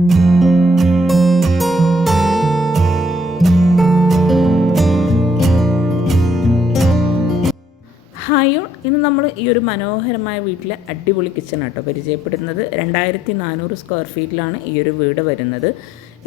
Hi all, ഇന്ന് നമ്മൾ ഈ ഒരു മനോഹരമായ വീട്ടിലെ അടിപൊളി കിച്ചൺ ആട്ടോ പരിചയപ്പെടുന്നത്. 2400 സ്ക്വയർ ഫീറ്റിലാണ് ഈ ഒരു വീട് വരുന്നത്.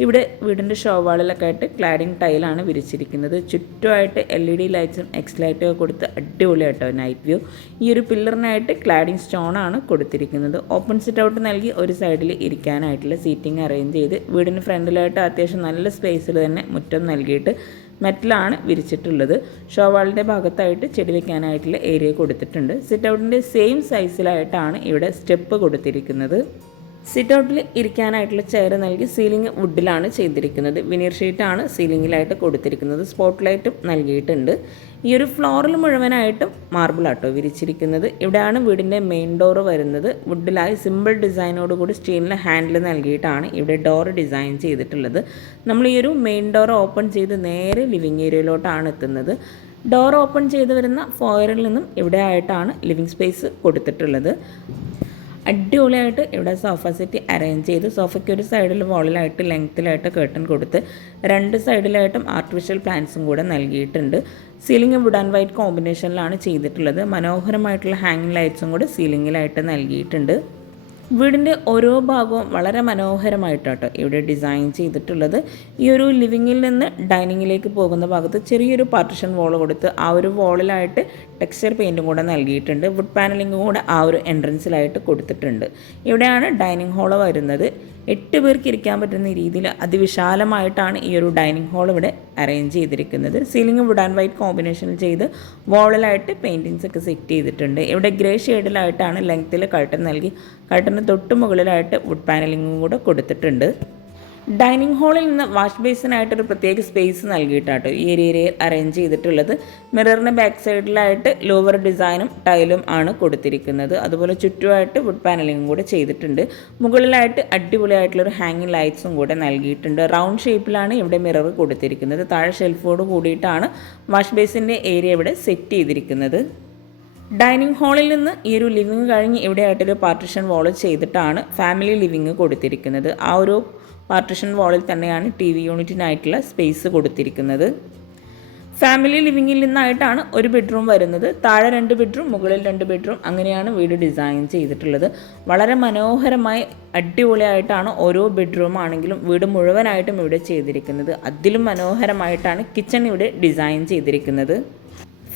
ഇവിടെ വീടിൻ്റെ ഷോവാളിലൊക്കെ ആയിട്ട് ക്ലാഡിംഗ് ടൈലാണ് വിരിച്ചിരിക്കുന്നത്. ചുറ്റുമായിട്ട് LED ലൈറ്റ്സും എക്സ് ലൈറ്റൊക്കെ കൊടുത്ത് അടിപൊളിയായിട്ടോ നൈറ്റ് വ്യൂ. ഈ ഒരു പില്ലറിനായിട്ട് ക്ലാഡിംഗ് സ്റ്റോണാണ് കൊടുത്തിരിക്കുന്നത്. ഓപ്പൺ സിറ്റ് ഔട്ട് നൽകി ഒരു സൈഡിൽ ഇരിക്കാനായിട്ടുള്ള സീറ്റിംഗ് അറേഞ്ച് ചെയ്ത് വീടിന് ഫ്രണ്ടിലായിട്ട് അത്യാവശ്യം നല്ല സ്പേസിൽ തന്നെ മുറ്റം നൽകിയിട്ട് മെറ്റലാണ് വിരിച്ചിട്ടുള്ളത്. ഷോവാളിൻ്റെ ഭാഗത്തായിട്ട് ചെടി വയ്ക്കാനായിട്ടുള്ള ഏരിയ കൊടുത്തിട്ടുണ്ട്. സിറ്റ് ഔട്ടിൻ്റെ സെയിം സൈസിലായിട്ടാണ് ഇവിടെ സ്റ്റെപ്പ് കൊടുത്തിരിക്കുന്നത്. സിറ്റ് ഔട്ടിൽ ഇരിക്കാനായിട്ടുള്ള ചെയർ നൽകി സീലിംഗ് വുഡിലാണ് ചെയ്തിരിക്കുന്നത്. വിനീർ ഷീറ്റാണ് സീലിംഗിലായിട്ട് കൊടുത്തിരിക്കുന്നത്. സ്പോട്ട് ലൈറ്റും നൽകിയിട്ടുണ്ട്. ഈ ഒരു ഫ്ലോറിൽ മുഴുവനായിട്ടും മാർബിളാട്ടോ വിരിച്ചിരിക്കുന്നത്. ഇവിടെയാണ് വീടിൻ്റെ മെയിൻ ഡോറ് വരുന്നത്. വുഡിലായി സിമ്പിൾ ഡിസൈനോട് കൂടി സ്റ്റീലിൻ്റെ ഹാൻഡിൽ നൽകിയിട്ടാണ് ഇവിടെ ഡോർ ഡിസൈൻ ചെയ്തിട്ടുള്ളത്. നമ്മൾ ഈ ഒരു മെയിൻ ഡോർ ഓപ്പൺ ചെയ്ത് നേരെ ലിവിങ് ഏരിയയിലോട്ടാണ് എത്തുന്നത്. ഡോർ ഓപ്പൺ ചെയ്ത് വരുന്ന ഫോയറിൽ നിന്നും ഇവിടെ ആയിട്ടാണ് ലിവിങ് സ്പേസ് കൊടുത്തിട്ടുള്ളത്. അടിപൊളിയായിട്ട് ഇവിടെ സോഫ സെറ്റ് അറേഞ്ച് ചെയ്ത് സോഫയ്ക്ക് ഒരു സൈഡിൽ വോളിലായിട്ട് ലെങ്ത്തിലായിട്ട് കേർട്ടൺ കൊടുത്ത് രണ്ട് സൈഡിലായിട്ടും ആർട്ടിഫിഷ്യൽ പ്ലാന്റ്സും കൂടെ നൽകിയിട്ടുണ്ട്. സീലിംഗ് വുഡ് ആൻഡ് വൈറ്റ് കോമ്പിനേഷനിലാണ് ചെയ്തിട്ടുള്ളത്. മനോഹരമായിട്ടുള്ള ഹാങ്ങിങ് ലൈറ്റ്സും കൂടെ സീലിംഗിലായിട്ട് നൽകിയിട്ടുണ്ട്. വീടിൻ്റെ ഓരോ ഭാഗവും വളരെ മനോഹരമായിട്ടാട്ടോ ഇവിടെ ഡിസൈൻ ചെയ്തിട്ടുള്ളത്. ഈ ഒരു ലിവിങ്ങിൽ നിന്ന് ഡൈനിങ്ങിലേക്ക് പോകുന്ന ഭാഗത്ത് ചെറിയൊരു പാർട്ടിഷൻ വോൾ കൊടുത്ത് ആ ഒരു വോളിലായിട്ട് ടെക്സ്ചർ പെയിൻറ്റും കൂടെ നൽകിയിട്ടുണ്ട്. വുഡ് പാനലിങ്ങും കൂടെ ആ ഒരു എൻട്രൻസിലായിട്ട് കൊടുത്തിട്ടുണ്ട്. ഇവിടെയാണ് ഡൈനിങ് ഹാള് വരുന്നത്. 8 പേർക്ക് ഇരിക്കാൻ പറ്റുന്ന രീതിയിൽ അതിവിശാലമായിട്ടാണ് ഈ ഒരു ഡൈനിങ് ഹാൾ ഇവിടെ അറേഞ്ച് ചെയ്തിരിക്കുന്നത്. സീലിംഗ് വുഡ് ആൻഡ് വൈറ്റ് കോമ്പിനേഷനിൽ ചെയ്ത് വോളിലായിട്ട് പെയിൻറ്റിങ്സ് ഒക്കെ സെറ്റ് ചെയ്തിട്ടുണ്ട്. ഇവിടെ ഗ്രേ ഷെയ്ഡിലായിട്ടാണ് ലെങ്ത്തിൽ കർട്ടൻ നൽകി കർട്ടന് തൊട്ട് മുകളിലായിട്ട് വുഡ് പാനലിങ്ങും കൂടെ കൊടുത്തിട്ടുണ്ട്. ഡൈനിങ് ഹാളിൽ നിന്ന് വാഷ് ബേസിനായിട്ടൊരു പ്രത്യേക സ്പേസ് നൽകിയിട്ടാട്ടോ ഈ ഏരിയയിൽ അറേഞ്ച് ചെയ്തിട്ടുള്ളത്. മിററിന് ബാക്ക് സൈഡിലായിട്ട് ലോവർ ഡിസൈനും ടൈലും ആണ് കൊടുത്തിരിക്കുന്നത്. അതുപോലെ ചുറ്റുമായിട്ട് വുഡ് പാനലിങ്ങും കൂടെ ചെയ്തിട്ടുണ്ട്. മുകളിലായിട്ട് അടിപൊളിയായിട്ടുള്ളൊരു ഹാങ്ങിങ് ലൈറ്റ്സും കൂടെ നൽകിയിട്ടുണ്ട്. റൗണ്ട് ഷേപ്പിലാണ് ഇവിടെ മിറർ കൊടുത്തിരിക്കുന്നത്. താഴെ ഷെൽഫോട് കൂടിയിട്ടാണ് വാഷ് ബേസിൻ്റെ ഏരിയ ഇവിടെ സെറ്റ് ചെയ്തിരിക്കുന്നത്. ഡൈനിങ് ഹാളിൽ നിന്ന് ഈ ഒരു ലിവിങ് കഴിഞ്ഞ് ഇവിടെയായിട്ടൊരു പാർട്ടിഷൻ വാൾ ചെയ്തിട്ടാണ് ഫാമിലി ലിവിങ് കൊടുത്തിരിക്കുന്നത്. ആ ഒരു പാർട്ടിഷൻ വാളിൽ തന്നെയാണ് TV യൂണിറ്റിനായിട്ടുള്ള സ്പേസ് കൊടുത്തിരിക്കുന്നത്. ഫാമിലി ലിവിങ്ങിൽ നിന്നായിട്ടാണ് ഒരു ബെഡ്റൂം വരുന്നത്. താഴെ 2 ബെഡ്റൂം, മുകളിൽ 2 ബെഡ്റൂം, അങ്ങനെയാണ് വീട് ഡിസൈൻ ചെയ്തിട്ടുള്ളത്. വളരെ മനോഹരമായി അടിപൊളിയായിട്ടാണ് ഓരോ ബെഡ്റൂം ആണെങ്കിലും വീട് മുഴുവനായിട്ടും ഇവിടെ ചെയ്തിരിക്കുന്നത്. അതിലും മനോഹരമായിട്ടാണ് കിച്ചൺ ഇവിടെ ഡിസൈൻ ചെയ്തിരിക്കുന്നത്.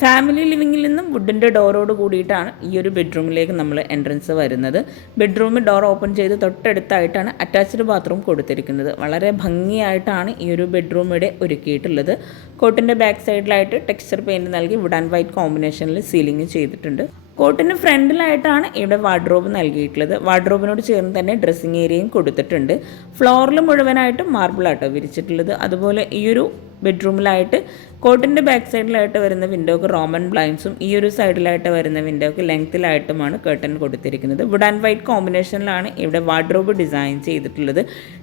ഫാമിലി ലിവിങ്ങിൽ നിന്നും വുഡിൻ്റെ ഡോറോട് കൂടിയിട്ടാണ് ഈ ഒരു ബെഡ്റൂമിലേക്ക് നമ്മൾ എൻട്രൻസ് വരുന്നത്. ബെഡ്റൂമിൽ ഡോർ ഓപ്പൺ ചെയ്ത് തൊട്ടടുത്തായിട്ടാണ് അറ്റാച്ച്ഡ് ബാത്റൂം കൊടുത്തിരിക്കുന്നത്. വളരെ ഭംഗിയായിട്ടാണ് ഈ ഒരു ബെഡ്റൂം ഇവിടെ ഒരുക്കിയിട്ടുള്ളത്. കോട്ടിൻ്റെ ബാക്ക് സൈഡിലായിട്ട് ടെക്സ്ചർ പെയിൻറ്റ് നൽകി വുഡ് ആൻഡ് വൈറ്റ് കോമ്പിനേഷനിൽ സീലിംഗ് ചെയ്തിട്ടുണ്ട്. കോട്ടിന് ഫ്രണ്ടിലായിട്ടാണ് ഇവിടെ വാർഡ്രോബ് നൽകിയിട്ടുള്ളത്. വാർഡ്രോബിനോട് ചേർന്ന് തന്നെ ഡ്രസ്സിങ് ഏരിയയും കൊടുത്തിട്ടുണ്ട്. ഫ്ലോറിൽ മുഴുവനായിട്ടും മാർബിളാട്ടോ വിരിച്ചിട്ടുള്ളത്. അതുപോലെ ഈ ഒരു ബെഡ്റൂമിലായിട്ട് കോട്ടിൻ്റെ ബാക്ക് സൈഡിലായിട്ട് വരുന്ന വിൻഡോക്ക് റോമൻ ബ്ലൈൻഡ്സും ഈ ഒരു സൈഡിലായിട്ട് വരുന്ന വിൻഡോക്ക് ലെങ്ത്തിലായിട്ടുമാണ് കേർട്ടൻ കൊടുത്തിരിക്കുന്നത്. വുഡ് ആൻഡ് വൈറ്റ് കോമ്പിനേഷനിലാണ് ഇവിടെ വാർഡ്രോബ് ഡിസൈൻ ചെയ്തിട്ടുള്ളത്.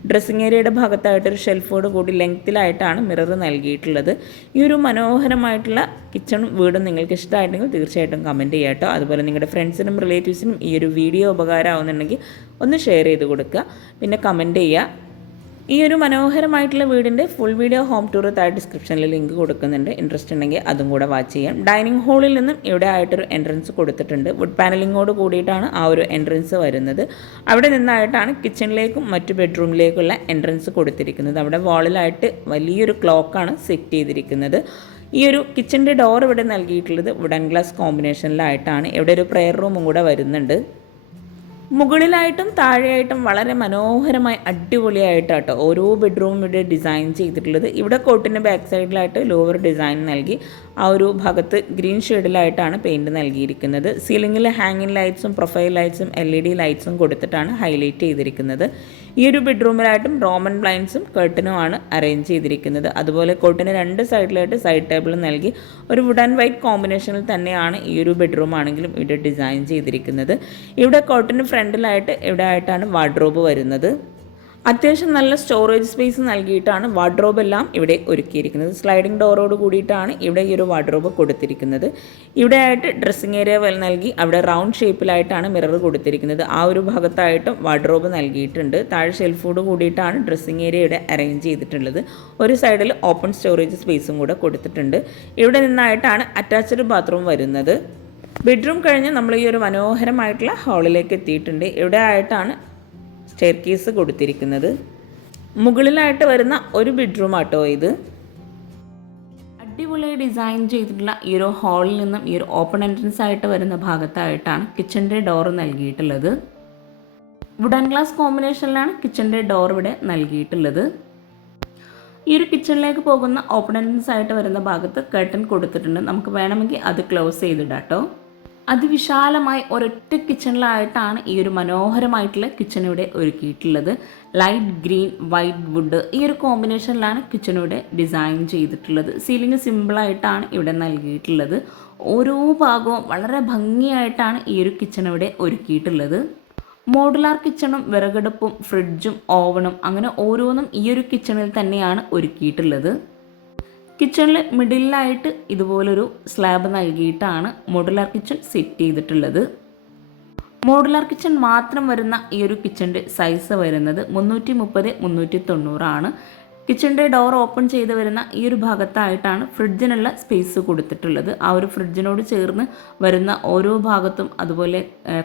ഡ്രസ്സിങ് ഏരിയയുടെ ഭാഗത്തായിട്ടൊരു ഷെൽഫോട് കൂടി ലെങ്ത്തിലായിട്ടാണ് മിറർ നൽകിയിട്ടുള്ളത്. ഈ ഒരു മനോഹരമായിട്ടുള്ള കിച്ചണും വീടും നിങ്ങൾക്ക് ഇഷ്ടമായിട്ടുണ്ടെങ്കിൽ തീർച്ചയായിട്ടും കമൻറ്റ് ചെയ്യാം കേട്ടോ. അതുപോലെ നിങ്ങളുടെ ഫ്രണ്ട്സിനും റിലേറ്റീവ്സിനും ഈ ഒരു വീഡിയോ ഉപകാരമാവുന്നുണ്ടെങ്കിൽ ഒന്ന് ഷെയർ ചെയ്ത് കൊടുക്കുക. പിന്നെ കമൻറ്റ് ചെയ്യുക. ഈ ഒരു മനോഹരമായിട്ടുള്ള വീടിൻ്റെ ഫുൾ വീഡിയോ ഹോം ടൂർ താഴെ ഡിസ്ക്രിപ്ഷനിൽ ലിങ്ക് കൊടുക്കുന്നുണ്ട്. ഇൻട്രസ്റ്റ് ഉണ്ടെങ്കിൽ അതും കൂടെ വാച്ച് ചെയ്യാം. ഡൈനിങ് ഹാളിൽ നിന്നും ഇവിടെ ആയിട്ടൊരു എൻട്രൻസ് കൊടുത്തിട്ടുണ്ട്. വുഡ് പാനലിങ്ങോട് കൂടിയിട്ടാണ് ആ ഒരു എൻട്രൻസ് വരുന്നത്. അവിടെ നിന്നായിട്ടാണ് കിച്ചണിലേക്കും മറ്റു ബെഡ്റൂമിലേക്കുള്ള എൻട്രൻസ് കൊടുത്തിരിക്കുന്നത്. അവിടെ വാളിലായിട്ട് വലിയൊരു ക്ലോക്കാണ് സെറ്റ് ചെയ്തിരിക്കുന്നത്. ഈ ഒരു കിച്ചൻ്റെ ഡോർ ഇവിടെ നൽകിയിട്ടുള്ളത് വുഡൻ ഗ്ലാസ് കോമ്പിനേഷനിലായിട്ടാണ്. ഇവിടെ ഒരു പ്രെയർ റൂമും കൂടെ വരുന്നുണ്ട്. മുകളിലായിട്ടും താഴെയായിട്ടും വളരെ മനോഹരമായി അടിപൊളിയായിട്ടാട്ടോ ഓരോ ബെഡ്റൂമും ഇവിടെ ഡിസൈൻ ചെയ്തിട്ടുള്ളത്. ഇവിടെ കോട്ടിൻ്റെ ബാക്ക് സൈഡിലായിട്ട് ലോവർ ഡിസൈൻ നൽകി ആ ഒരു ഭാഗത്ത് ഗ്രീൻ ഷെയ്ഡിലായിട്ടാണ് പെയിൻറ്റ് നൽകിയിരിക്കുന്നത്. സീലിംഗിൽ ഹാങ്ങിങ് ലൈറ്റ്സും പ്രൊഫൈൽ ലൈറ്റ്സും LED ലൈറ്റ്സും കൊടുത്തിട്ടാണ് ഹൈലൈറ്റ് ചെയ്തിരിക്കുന്നത്. ഈ ഒരു ബെഡ്റൂമിലായിട്ടും റോമൻ ബ്ലൈൻഡ്സും കർട്ടനുമാണ് അറേഞ്ച് ചെയ്തിരിക്കുന്നത്. അതുപോലെ കോട്ടിന് 2 സൈഡിലായിട്ട് സൈഡ് ടേബിൾ നൽകി ഒരു വുഡ് ആൻഡ് വൈറ്റ് കോമ്പിനേഷനിൽ തന്നെയാണ് ഈ ഒരു ബെഡ്റൂം ആണെങ്കിലും ഇവിടെ ഡിസൈൻ ചെയ്തിരിക്കുന്നത്. ഇവിടെ കോട്ടിന് ഫ്രണ്ടിലായിട്ട് ഇവിടെ ആയിട്ടാണ് വാർഡ്രോബ് വരുന്നത്. അത്യാവശ്യം നല്ല സ്റ്റോറേജ് സ്പേസ് നൽകിയിട്ടാണ് വാർഡ്രോബ് എല്ലാം ഇവിടെ ഒരുക്കിയിരിക്കുന്നത്. സ്ലൈഡിംഗ് ഡോറോട് കൂടിയിട്ടാണ് ഇവിടെ ഈ ഒരു വാർഡ്രോബ് കൊടുത്തിരിക്കുന്നത്. ഇവിടെ ആയിട്ട് ഡ്രസ്സിംഗ് ഏരിയ നൽകി അവിടെ റൗണ്ട് ഷേപ്പിലായിട്ടാണ് മിറർ കൊടുത്തിരിക്കുന്നത്. ആ ഒരു ഭാഗത്തായിട്ടും വാർഡ്രോബ് നൽകിയിട്ടുണ്ട്. താഴെ ഷെൽഫോട് കൂടിയിട്ടാണ് ഡ്രസ്സിംഗ് ഏരിയ ഇവിടെ അറേഞ്ച് ചെയ്തിട്ടുള്ളത്. ഒരു സൈഡിൽ ഓപ്പൺ സ്റ്റോറേജ് സ്പേസും കൂടെ കൊടുത്തിട്ടുണ്ട്. ഇവിടെ നിന്നായിട്ടാണ് അറ്റാച്ച്ഡ് ബാത്റൂം വരുന്നത്. ബെഡ്റൂം കഴിഞ്ഞ് നമ്മൾ ഈ ഒരു മനോഹരമായിട്ടുള്ള ഹാളിലേക്ക് എത്തിയിട്ടുണ്ട്. ഇവിടെ ആയിട്ടാണ് സ്റ്റെയർ കേസ് കൊടുത്തിരിക്കുന്നത്. മുകളിലായിട്ട് വരുന്ന ഒരു ബെഡ്റൂം ആട്ടോ ഇത്. അടിപൊളിയായി ഡിസൈൻ ചെയ്തിട്ടുള്ള ഈ ഒരു ഹാളിൽ നിന്നും ഈ ഒരു ഓപ്പൺ എൻട്രൻസ് ആയിട്ട് വരുന്ന ഭാഗത്തായിട്ടാണ് കിച്ചൻ്റെ ഡോർ നൽകിയിട്ടുള്ളത്. വുഡൻ ഗ്ലാസ് കോമ്പിനേഷനിലാണ് കിച്ചൻ്റെ ഡോർ ഇവിടെ നൽകിയിട്ടുള്ളത്. ഈ ഒരു കിച്ചണിലേക്ക് പോകുന്ന ഓപ്പൺ എൻട്രൻസ് ആയിട്ട് വരുന്ന ഭാഗത്ത് കർട്ടൻ കൊടുത്തിട്ടുണ്ട്. നമുക്ക് വേണമെങ്കിൽ അത് ക്ലോസ് ചെയ്തിടാം കേട്ടോ. അതിവിശാലമായി ഒരൊറ്റ കിച്ചണിലായിട്ടാണ് ഈ ഒരു മനോഹരമായിട്ടുള്ള കിച്ചൺ ഇവിടെ ഒരുക്കിയിട്ടുള്ളത്. ലൈറ്റ് ഗ്രീൻ വൈറ്റ് വുഡ് ഈ ഒരു കോമ്പിനേഷനിലാണ് കിച്ചൺ ഇവിടെ ഡിസൈൻ ചെയ്തിട്ടുള്ളത്. സീലിംഗ് സിമ്പിളായിട്ടാണ് ഇവിടെ നൽകിയിട്ടുള്ളത്. ഓരോ ഭാഗവും വളരെ ഭംഗിയായിട്ടാണ് ഈ ഒരു കിച്ചൺ ഇവിടെ ഒരുക്കിയിട്ടുള്ളത്. മോഡുലാർ കിച്ചണും വിറകടുപ്പും ഫ്രിഡ്ജും ഓവണും അങ്ങനെ ഓരോന്നും ഈ ഒരു കിച്ചണിൽ തന്നെയാണ് ഒരുക്കിയിട്ടുള്ളത്. കിച്ചണിൽ മിഡിലായിട്ട് ഇതുപോലൊരു സ്ലാബ് നൽകിയിട്ടാണ് മോഡുലാർ കിച്ചൺ സെറ്റ് ചെയ്തിട്ടുള്ളത്. മോഡുലാർ കിച്ചൺ മാത്രം വരുന്ന ഈ ഒരു കിച്ചൻ്റെ സൈസ് വരുന്നത് 330-390 ആണ്. കിച്ചൻ്റെ ഡോർ ഓപ്പൺ ചെയ്ത് വരുന്ന ഈ ഒരു ഭാഗത്തായിട്ടാണ് ഫ്രിഡ്ജിനുള്ള സ്പേസ് കൊടുത്തിട്ടുള്ളത്. ആ ഒരു ഫ്രിഡ്ജിനോട് ചേർന്ന് വരുന്ന ഓരോ ഭാഗത്തും അതുപോലെ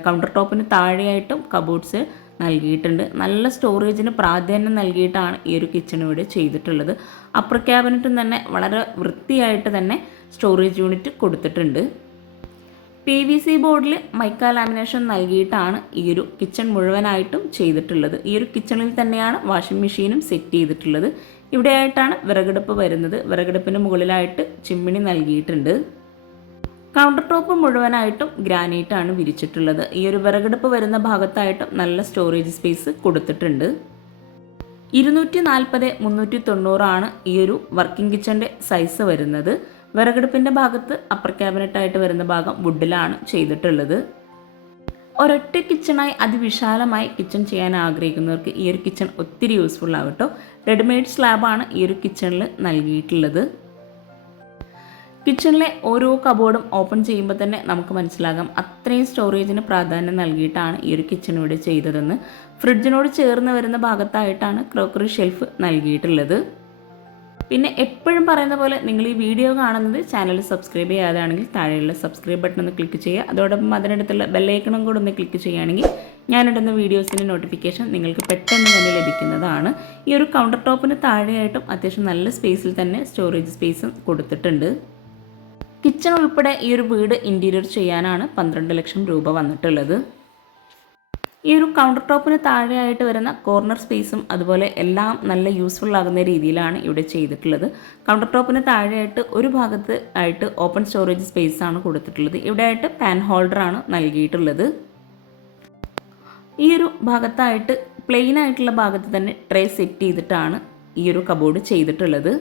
കൗണ്ടർ ടോപ്പിന് താഴെയായിട്ടും കബോർഡ്സ് നൽകിയിട്ടുണ്ട്. നല്ല സ്റ്റോറേജിന് പ്രാധാന്യം നൽകിയിട്ടാണ് ഈ ഒരു കിച്ചൺ ഇവിടെ ചെയ്തിട്ടുള്ളത്. അപ്പർ ക്യാബിനറ്റും തന്നെ വളരെ വൃത്തിയായിട്ട് തന്നെ സ്റ്റോറേജ് യൂണിറ്റ് കൊടുത്തിട്ടുണ്ട്. PVC ബോർഡിൽ മൈക്ക ലാമിനേഷൻ നൽകിയിട്ടാണ് ഈ ഒരു കിച്ചൺ മുഴുവനായിട്ടും ചെയ്തിട്ടുള്ളത്. ഈ ഒരു കിച്ചണിൽ തന്നെയാണ് വാഷിംഗ് മെഷീനും സെറ്റ് ചെയ്തിട്ടുള്ളത്. ഇവിടെയായിട്ടാണ് വിറകടുപ്പ് വരുന്നത്. വിറകടുപ്പിന് മുകളിലായിട്ട് ചിമ്മിണി നൽകിയിട്ടുണ്ട്. കൗണ്ടർ ടോപ്പ് മുഴുവനായിട്ടും ഗ്രാനൈറ്റാണ് വിരിച്ചിട്ടുള്ളത്. ഈ ഒരു വിറകടുപ്പ് വരുന്ന ഭാഗത്തായിട്ടും നല്ല സ്റ്റോറേജ് സ്പേസ് കൊടുത്തിട്ടുണ്ട്. 240-390 ആണ് ഈ ഒരു വർക്കിംഗ് കിച്ചൻ്റെ സൈസ് വരുന്നത്. വിറകടുപ്പിൻ്റെ ഭാഗത്ത് അപ്പർ ക്യാബിനറ്റായിട്ട് വരുന്ന ഭാഗം വുഡിലാണ് ചെയ്തിട്ടുള്ളത്. ഒരൊറ്റ കിച്ചണായി അതിവിശാലമായി കിച്ചൺ ചെയ്യാൻ ആഗ്രഹിക്കുന്നവർക്ക് ഈ ഒരു കിച്ചൺ ഒത്തിരി യൂസ്ഫുൾ ആവട്ടോ. റെഡിമെയ്ഡ് സ്ലാബാണ് ഈ ഒരു കിച്ചണിൽ നൽകിയിട്ടുള്ളത്. കിച്ചണിലെ ഓരോ കബോർഡും ഓപ്പൺ ചെയ്യുമ്പോൾ തന്നെ നമുക്ക് മനസ്സിലാകാം അത്രയും സ്റ്റോറേജിന് പ്രാധാന്യം നൽകിയിട്ടാണ് ഈ ഒരു കിച്ചൺ ഇവിടെ ചെയ്തതെന്ന്. ഫ്രിഡ്ജിനോട് ചേർന്ന് വരുന്ന ഭാഗത്തായിട്ടാണ് ക്രോക്കറി ഷെൽഫ് നൽകിയിട്ടുള്ളത്. പിന്നെ എപ്പോഴും പറയുന്ന പോലെ നിങ്ങൾ ഈ വീഡിയോ കാണുന്നത് ചാനൽ സബ്സ്ക്രൈബ് ചെയ്യാതാണെങ്കിൽ താഴെയുള്ള സബ്സ്ക്രൈബ് ബട്ടൺ ഒന്ന് ക്ലിക്ക് ചെയ്യുക. അതോടൊപ്പം അതിനടുത്തുള്ള ബെല്ലൈക്കണും കൂടെ ഒന്ന് ക്ലിക്ക് ചെയ്യുകയാണെങ്കിൽ ഞാനിടുന്ന വീഡിയോസിൻ്റെ നോട്ടിഫിക്കേഷൻ നിങ്ങൾക്ക് പെട്ടെന്ന് തന്നെ ലഭിക്കുന്നതാണ്. ഈ ഒരു കൗണ്ടർ ടോപ്പിന് താഴെയായിട്ടും അത്യാവശ്യം നല്ല സ്പേസിൽ തന്നെ സ്റ്റോറേജ് സ്പേസും കൊടുത്തിട്ടുണ്ട്. കിച്ചൺ ഉൾപ്പെടെ ഈ ഒരു വീട് ഇൻറ്റീരിയർ ചെയ്യാനാണ് 12 ലക്ഷം രൂപ വന്നിട്ടുള്ളത്. ഈ ഒരു കൗണ്ടർ ടോപ്പിന് താഴെയായിട്ട് വരുന്ന കോർണർ സ്പേസും അതുപോലെ എല്ലാം നല്ല യൂസ്ഫുൾ ആകുന്ന രീതിയിലാണ് ഇവിടെ ചെയ്തിട്ടുള്ളത്. കൗണ്ടർ ടോപ്പിന് താഴെയായിട്ട് ഒരു ഭാഗത്ത് ആയിട്ട് ഓപ്പൺ സ്റ്റോറേജ് സ്പേസ് ആണ് കൊടുത്തിട്ടുള്ളത്. ഇവിടെ ആയിട്ട് പാൻ ഹോൾഡറാണ് നൽകിയിട്ടുള്ളത്. ഈ ഒരു ഭാഗത്തായിട്ട് പ്ലെയിൻ ആയിട്ടുള്ള ഭാഗത്ത് തന്നെ ട്രേ സെറ്റ് ചെയ്തിട്ടാണ് ഈ ഒരു കബോർഡ് ചെയ്തിട്ടുള്ളത്.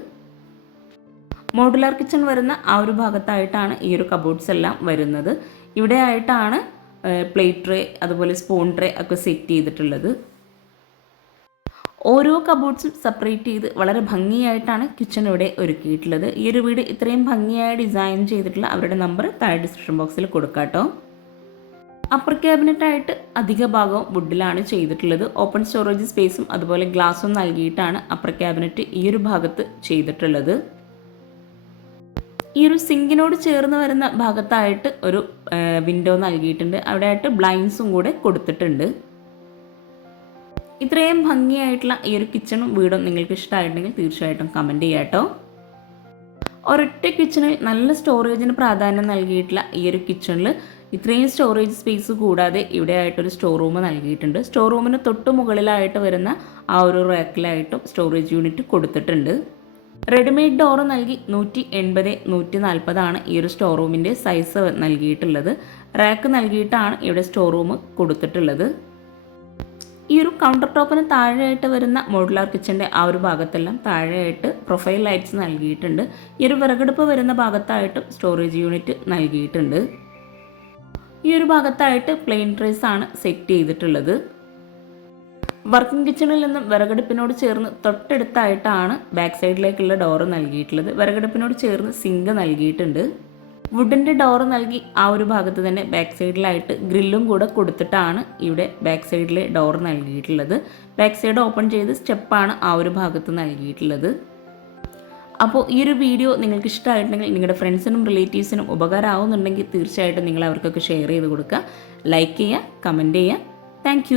മോഡുലാർ കിച്ചൺ വരുന്ന ആ ഒരു ഭാഗത്തായിട്ടാണ് ഈ ഒരു കബോർഡ്സ് എല്ലാം വരുന്നത്. ഇവിടെ ആയിട്ടാണ് പ്ലേറ്റ് ട്രേ അതുപോലെ സ്പൂൺ ട്രേ ഒക്കെ സെറ്റ് ചെയ്തിട്ടുള്ളത്. ഓരോ കബോർഡ്സും സെപ്പറേറ്റ് ചെയ്ത് വളരെ ഭംഗിയായിട്ടാണ് കിച്ചൺ ഇവിടെ ഒരുക്കിയിട്ടുള്ളത്. ഈ ഒരു വീട് ഇത്രയും ഭംഗിയായി ഡിസൈൻ ചെയ്തിട്ടുള്ള അവരുടെ നമ്പർ താഴെ ഡിസ്ക്രിപ്ഷൻ ബോക്സിൽ കൊടുക്കാം കേട്ടോ. അപ്പർ ക്യാബിനറ്റായിട്ട് അധിക ഭാഗവും വുഡിലാണ് ചെയ്തിട്ടുള്ളത്. ഓപ്പൺ സ്റ്റോറേജ് സ്പേസും അതുപോലെ ഗ്ലാസും നൽകിയിട്ടാണ് അപ്പർ ക്യാബിനറ്റ് ഈ ഒരു ഭാഗത്ത് ചെയ്തിട്ടുള്ളത്. ഈ ഒരു സിങ്കിനോട് ചേർന്ന് വരുന്ന ഭാഗത്തായിട്ട് ഒരു വിൻഡോ നൽകിയിട്ടുണ്ട്. അവിടെ ആയിട്ട് ബ്ലൈൻഡ്സും കൂടെ കൊടുത്തിട്ടുണ്ട്. ഇത്രയും ഭംഗിയായിട്ടുള്ള ഈ ഒരു കിച്ചണും വീടും നിങ്ങൾക്ക് ഇഷ്ടമായിട്ടുണ്ടെങ്കിൽ തീർച്ചയായിട്ടും കമൻറ്റ് ചെയ്യാം കേട്ടോ. ഒരൊറ്റ കിച്ചണിൽ നല്ല സ്റ്റോറേജിന് പ്രാധാന്യം നൽകിയിട്ടുള്ള ഈ ഒരു കിച്ചണിൽ ഇത്രയും സ്റ്റോറേജ് സ്പേസ് കൂടാതെ ഇവിടെ ആയിട്ടൊരു സ്റ്റോർ റൂം നൽകിയിട്ടുണ്ട്. സ്റ്റോർ റൂമിന് തൊട്ട് മുകളിലായിട്ട് വരുന്ന ആ ഒരു റാക്കിലായിട്ടും സ്റ്റോറേജ് യൂണിറ്റ് കൊടുത്തിട്ടുണ്ട്. റെഡിമെയ്ഡ് ഡോറ് നൽകി 180-140 ആണ് ഈ ഒരു സ്റ്റോർ റൂമിൻ്റെ സൈസ് നൽകിയിട്ടുള്ളത്. റാക്ക് നൽകിയിട്ടാണ് ഇവിടെ സ്റ്റോർ റൂം കൊടുത്തിട്ടുള്ളത്. ഈ ഒരു കൗണ്ടർ ടോപ്പിന് താഴെയായിട്ട് വരുന്ന മോഡുലാർ കിച്ചൻ്റെ ആ ഒരു ഭാഗത്തെല്ലാം താഴെയായിട്ട് പ്രൊഫൈൽ ലൈറ്റ്സ് നൽകിയിട്ടുണ്ട്. ഈ ഒരു വിറകടുപ്പ് വരുന്ന ഭാഗത്തായിട്ടും സ്റ്റോറേജ് യൂണിറ്റ് നൽകിയിട്ടുണ്ട്. ഈ ഒരു ഭാഗത്തായിട്ട് പ്ലെയിൻ ട്രേസ് ആണ് സെറ്റ് ചെയ്തിട്ടുള്ളത്. വർക്കിംഗ് കിച്ചണിൽ നിന്നും വിറകടുപ്പിനോട് ചേർന്ന് തൊട്ടടുത്തായിട്ടാണ് ബാക്ക് സൈഡിലേക്കുള്ള ഡോറ് നൽകിയിട്ടുള്ളത്. വിറകടുപ്പിനോട് ചേർന്ന് സിങ്ക് നൽകിയിട്ടുണ്ട്. വുഡിൻ്റെ ഡോറ് നൽകി ആ ഒരു ഭാഗത്ത് തന്നെ ബാക്ക് സൈഡിലായിട്ട് ഗ്രില്ലും കൂടെ കൊടുത്തിട്ടാണ് ഇവിടെ ബാക്ക് സൈഡിൽ ഡോറ് നൽകിയിട്ടുള്ളത്. ബാക്ക് സൈഡ് ഓപ്പൺ ചെയ്ത് സ്റ്റെപ്പാണ് ആ ഒരു ഭാഗത്ത് നൽകിയിട്ടുള്ളത്. അപ്പോൾ ഈ ഒരു വീഡിയോ നിങ്ങൾക്ക് ഇഷ്ടമായിട്ടുണ്ടെങ്കിൽ നിങ്ങളുടെ ഫ്രണ്ട്സിനും റിലേറ്റീവ്സിനും ഉപകാരമാവുന്നുണ്ടെങ്കിൽ തീർച്ചയായിട്ടും നിങ്ങൾ അവർക്കൊക്കെ ഷെയർ ചെയ്ത് കൊടുക്കുക. ലൈക്ക് ചെയ്യുക, കമൻറ്റ് ചെയ്യുക. താങ്ക്